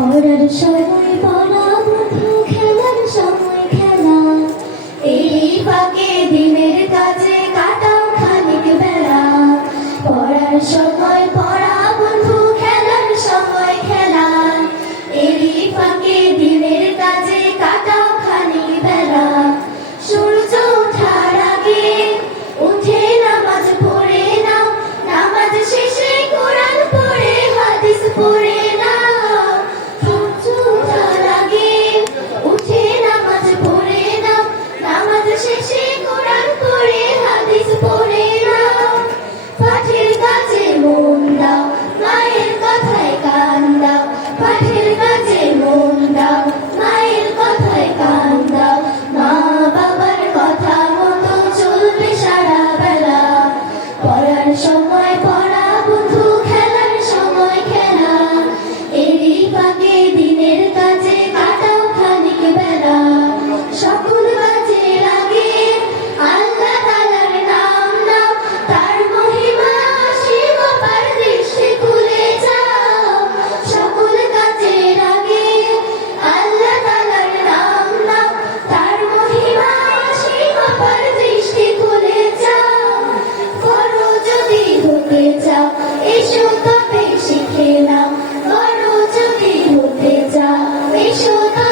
পড়ার সময় পাঠের কাছে মন দাও, মায়ের কথায় কান মা বাবার কথা মতো চলবে সারা বেলা। পড়ার সময় পড়া, বন্ধু খেলার সময় খেলা, এরই পাকে 你是。